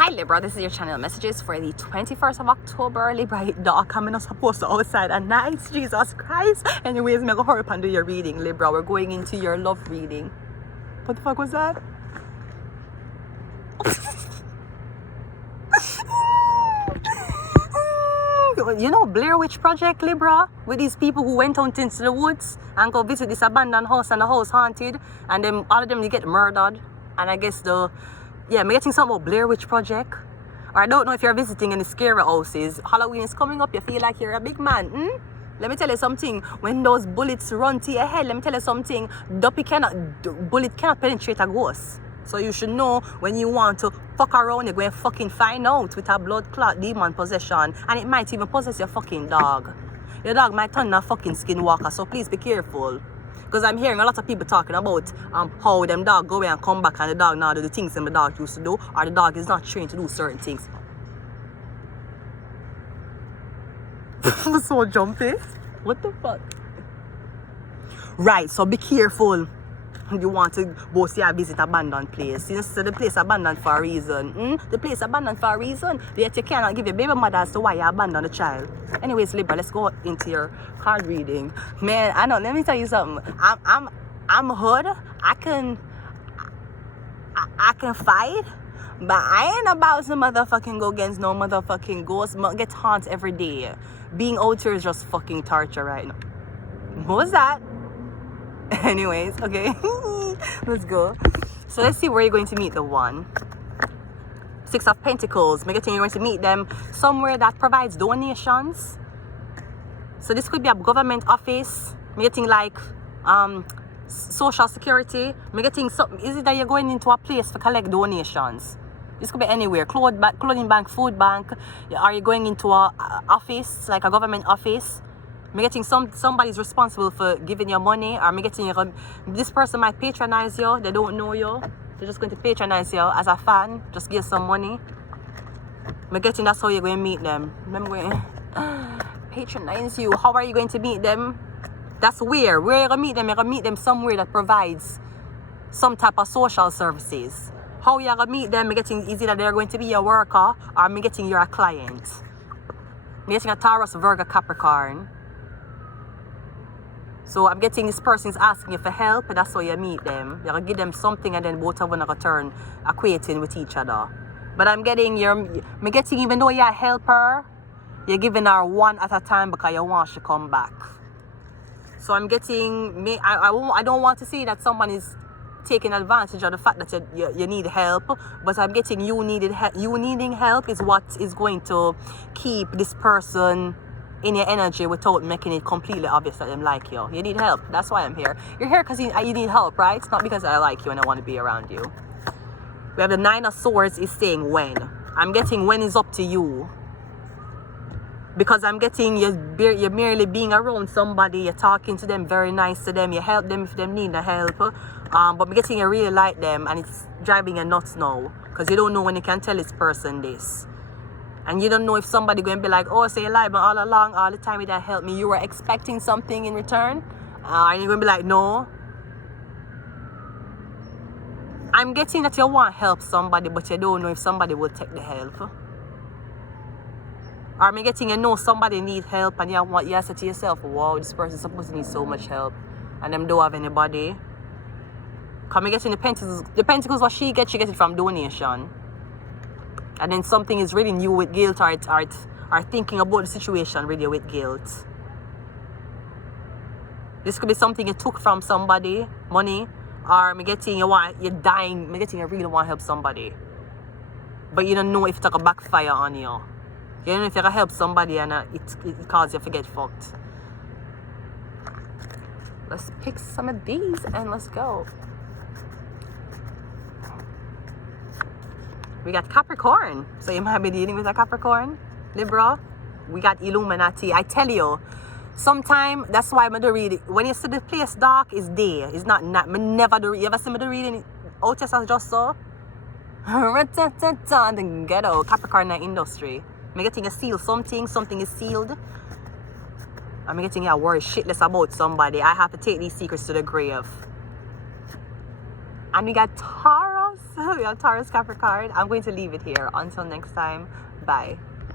Hi Libra, this is your channel messages for the 21st of October. Libra, dog coming us supposed to outside at night. Jesus Christ. Anyways, I'm gonna hurry up and do your reading, Libra. We're going into your love reading. What the fuck was that? You know Blair Witch Project, Libra? With these people who went out into the woods and go visit this abandoned house and the house haunted, and then all of them they get murdered. And I guess I'm getting something about Blair Witch Project. Or I don't know if you're visiting any scary houses. Halloween is coming up, you feel like you're a big man. Let me tell you something. When those bullets run to your head, let me tell you something. Bullet cannot penetrate a ghost. So you should know when you want to fuck around, you're going to fucking find out with a blood clot demon possession. And it might even possess your fucking dog. Your dog might turn a fucking skinwalker, so please be careful. Because I'm hearing a lot of people talking about how them dog go away and come back and the dog now do the things that the dog used to do, or the dog is not trained to do certain things. I'm so jumpy. What the fuck? Right, so be careful. You want to go see a visit abandoned place. You see the place abandoned for a reason. The place abandoned for a reason. Yet you cannot give your baby mother as to why you abandoned the child. Anyways, Libra, let's go into your card reading. Man, I know, let me tell you something. I'm hood. I can fight. But I ain't about to motherfucking go against no motherfucking ghosts. Get haunted every day. Being out here is just fucking torture right now. What was that? Anyways, okay. Let's go. So let's see where you're going to meet the one. Six of Pentacles. I'm getting you're going to meet them somewhere that provides donations. So this could be a government office. I'm getting like social security. I'm getting something. Is it that you're going into a place to collect donations? This could be anywhere. Clothing bank, food bank. Are you going into a office, like a government office? I'm getting somebody's responsible for giving you money, or I'm getting this person might patronize you. They don't know you. They're just going to patronize you as a fan. Just give some money. I'm getting that's how you're going to meet them. I'm going to patronize you. How are you going to meet them? That's where. Where are you going to meet them? You're going to meet them somewhere that provides some type of social services. How are you going to meet them? I'm getting is it that they're going to be your worker, or I'm getting you're a client. I'm getting a Taurus, Virgo, Capricorn. So I'm getting this person's asking you for help, and that's how you meet them. You're going to give them something, and then both of them are going to turn acquainting with each other. But I'm getting even though you're a helper, you're giving her one at a time because you want she to come back. So I'm getting, I don't want to say that someone is taking advantage of the fact that you need help, but I'm getting you needing help is what is going to keep this person in your energy without making it completely obvious that they like you. You need help. That's why I'm here. You're here because you need help, right? It's not because I like you and I want to be around you. We have the Nine of Swords is saying when. I'm getting when is up to you. Because I'm getting you're merely being around somebody. You're talking to them, very nice to them. You help them if they need the help. But I'm getting you really like them, and it's driving you nuts now. Because you don't know when you can tell this person this. And you don't know if somebody going to be like, oh, say you lied, but all along, all the time you didn't help me. You were expecting something in return. And you're going to be like, no. I'm getting that you want to help somebody, but you don't know if somebody will take the help. Or I'm getting you know somebody needs help, and you say to yourself, wow, this person is supposed to need so much help. And them don't have anybody. Because I'm getting the Pentacles. The Pentacles, what she gets it from donation. And then something is reading you with guilt, or thinking about the situation really with guilt. This could be something you took from somebody, money, or you're dying, you really want to help somebody. But you don't know if it's like a backfire on you. You don't know if you can help somebody and it causes you to get fucked. Let's pick some of these and let's go. We got Capricorn. So you might be dealing with a Capricorn. Libra. We got Illuminati. I tell you, sometime that's why I'm do read it. When you see the place dark, it's day. It's not me never do. You ever see me do reading out just so? The ghetto. Capricorn industry. I'm getting a seal something is sealed. I'm getting a worry shitless about somebody. I have to take these secrets to the grave. And we got Taurus. Taurus. We have Taurus, Capricorn. I'm going to leave it here. Until next time, bye.